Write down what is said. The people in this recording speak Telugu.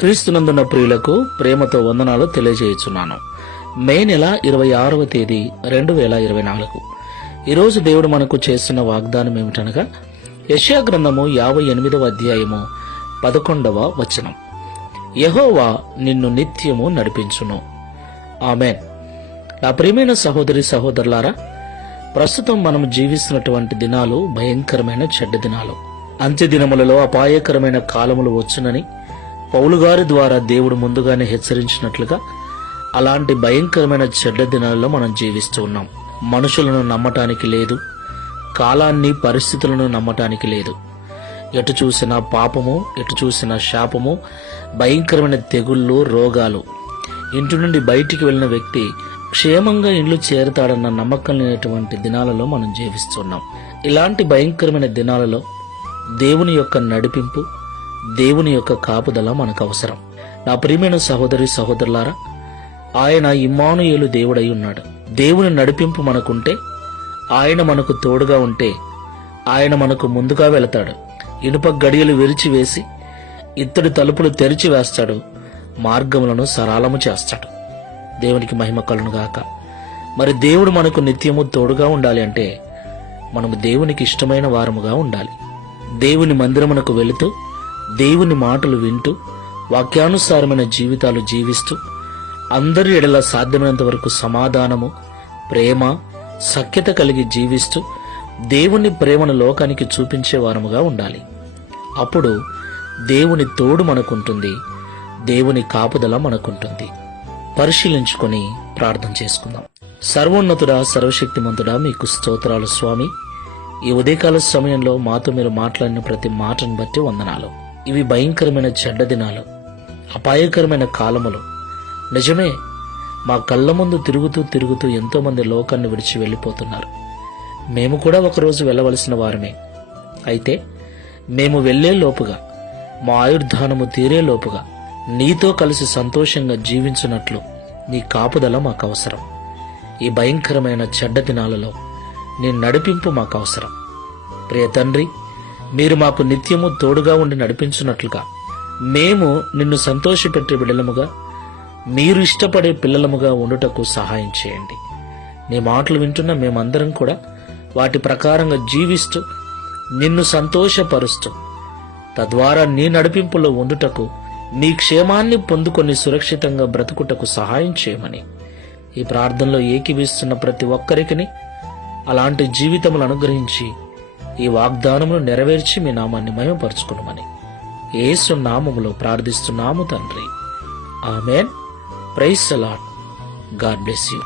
క్రీస్తునందున్న ప్రియులకు ప్రేమతో వందనాలు తెలియజేయుచున్నాను. మే నెల 26వ తేదీ 2024. ఈరోజు దేవుడు మనకు చేస్తున్న వాగ్దానం ఏమిటనగా యెషయా గ్రంథము 58వ అధ్యాయము 11వ వచనం. యెహోవా నిన్ను నిత్యము నడిపించును. ఆమేన్. నా ప్రియమైన సహోదరి సహోదరులారా, ప్రస్తుతం మనం జీవిస్తున్నటువంటి దినాలు భయంకరమైన చెడ్డ దినాలు. అంత్య దినములలో అపాయకరమైన కాలములు వచ్చునని పౌలు గారి ద్వారా దేవుడు ముందుగానే హెచ్చరించినట్లుగా అలాంటి భయంకరమైన చెడ్డ దినాలలో మనం జీవిస్తూ ఉన్నాం. మనుషులను నమ్మటానికి లేదు, కాలాన్ని పరిస్థితులను నమ్మటానికి లేదు. ఎటు చూసినా పాపము, ఎటు చూసినా శాపము, భయంకరమైన తెగుళ్ళు, రోగాలు. ఇంటి నుండి బయటికి వెళ్ళిన వ్యక్తి క్షేమంగా ఇండ్లు చేరుతాడన్న నమ్మకం లేనటువంటి దినాలలో మనం జీవిస్తున్నాం. ఇలాంటి భయంకరమైన దినాలలో దేవుని యొక్క నడిపింపు, దేవుని యొక్క కాపుదల మనకు అవసరం. నా ప్రియమైన సహోదరి సహోదరులారా, ఆయన ఇమ్మానుయేలు దేవుడై ఉన్నాడు. దేవుని నడిపింపు మనకుంటే, ఆయన మనకు తోడుగా ఉంటే, ఆయన మనకు ముందుగా వెళతాడు. ఇనుప గడియలు విరిచివేసి ఇత్తడి తలుపులు తెరిచి వేస్తాడు, మార్గములను సరళము చేస్తాడు. దేవునికి మహిమ కలుగును గాక. మరి దేవుడు మనకు నిత్యము తోడుగా ఉండాలి అంటే మనము దేవునికి ఇష్టమైన వారముగా ఉండాలి. దేవుని మందిరమునకు వెళుతూ, దేవుని మాటలు వింటూ, వాక్యానుసారమైన జీవితాలు జీవిస్తూ, అందరి ఎడల సాధ్యమైనంత వరకు సమాధానము, ప్రేమ, సఖ్యత కలిగి జీవిస్తూ దేవుని ప్రేమను లోకానికి చూపించే వారముగా ఉండాలి. అప్పుడు దేవుని తోడు మనకుంటుంది, దేవుని కాపుదల మనకుంటుంది. పరిశీలించుకొని ప్రార్థన చేసుకుందాం. సర్వోన్నతుడా, సర్వశక్తిమంతుడా, మీకు స్తోత్రాలు స్వామి. ఈ ఉదయకాల సమయంలో మాతో మీరు మాట్లాడిన ప్రతి మాటను బట్టి వందనాలు. ఇవి భయంకరమైన చెడ్డ దినాలు, అపాయకరమైన కాలములు. నిజమే, మా కళ్ళ ముందు తిరుగుతూ ఎంతో మంది లోకాన్ని విడిచి వెళ్ళిపోతున్నారు. మేము కూడా ఒకరోజు వెళ్ళవలసిన వారమే. అయితే మేము వెళ్లే లోపుగా, మా ఆయుర్ధానము తీరే లోపుగా నీతో కలిసి సంతోషంగా జీవించున్నట్లు నీ కాపుదల మాకు అవసరం. ఈ భయంకరమైన చెడ్డ దినాలలో నీ నడిపింపు మాకు అవసరం. ప్రియ తండ్రి, మీరు మాకు నిత్యము తోడుగా ఉండి నడిపించున్నట్లుగా మేము నిన్ను సంతోషపెట్టే బిడ్డలముగా, మీరు ఇష్టపడే పిల్లలముగా ఉండుటకు సహాయం చేయండి. నీ మాటలు వింటున్న మేమందరం కూడా వాటి ప్రకారంగా జీవిస్తూ నిన్ను సంతోషపరుస్తూ, తద్వారా నీ నడిపింపులో ఉండుటకు, నీ క్షేమాన్ని పొందుకొని సురక్షితంగా బ్రతుకుటకు సహాయం చేయమని ఈ ప్రార్థనలో ఏకీవిస్తున్న ప్రతి ఒక్కరికి అలాంటి జీవితములు అనుగ్రహించి ఈ వాగ్దానమును నెరవేర్చి మీ నామాన్ని మహిమపరచుకునమని యేసు నామములో ప్రార్థిస్తున్నాము తండ్రి. ఆమేన్. Praise the Lord. God bless you.